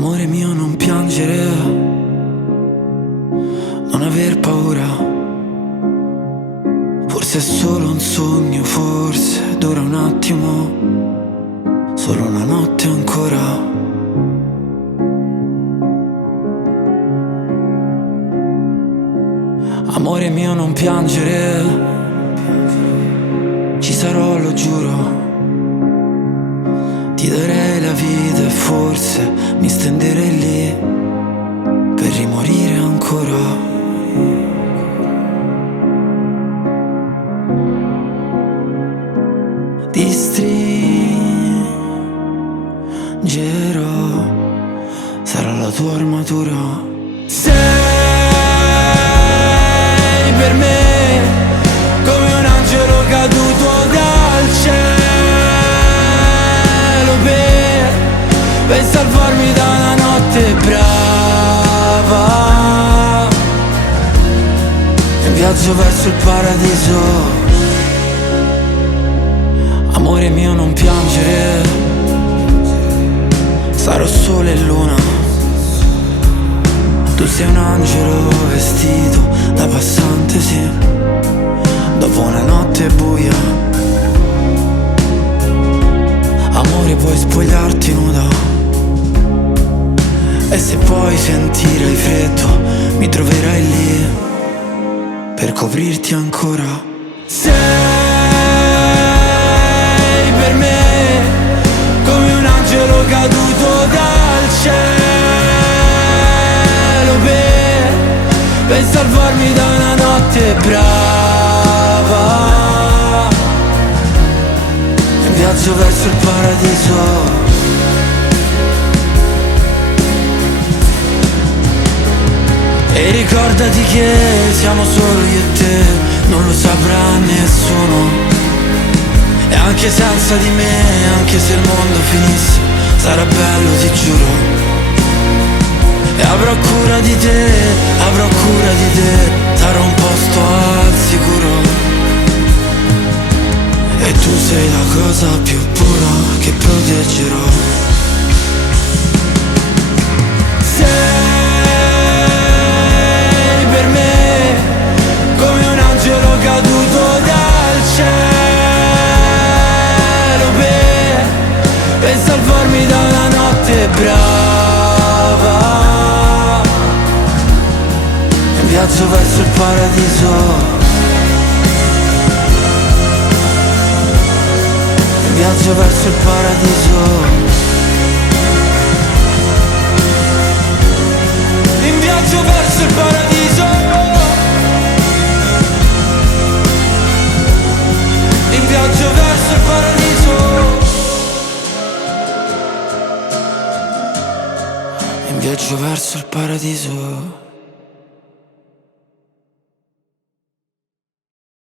Amore mio, non piangere, non aver paura. Forse è solo un sogno, forse dura un attimo, solo una notte ancora. Amore mio, non piangere, ci sarò, lo giuro. Ti darei la vita e forse mi stenderei lì per rimorire ancora. Ti stringerò, sarà la tua armatura. Sei per me come un angelo caduto dal cielo per salvarmi da una notte brava, in viaggio verso il paradiso. Amore mio, non piangere, sarò sole e luna. Tu sei un angelo vestito da passante, sì, dopo una notte buia. Amore, puoi spogliarti nuda, e se poi sentirai freddo mi troverai lì per coprirti ancora. Sei per me come un angelo caduto dal cielo per salvarmi da una notte brava, in viaggio verso il paradiso. E ricordati che siamo solo io e te, non lo saprà nessuno. E anche senza di me, anche se il mondo finisse, sarà bello, ti giuro. E avrò cura di te, avrò cura di te, sarò un posto al sicuro. E tu sei la cosa più pura che proteggerò. Sei per me come un angelo caduto dal cielo per salvarmi da una notte brava, in viaggio verso il paradiso. In viaggio verso il paradiso. In viaggio verso il paradiso. In viaggio verso il paradiso. In viaggio verso il paradiso.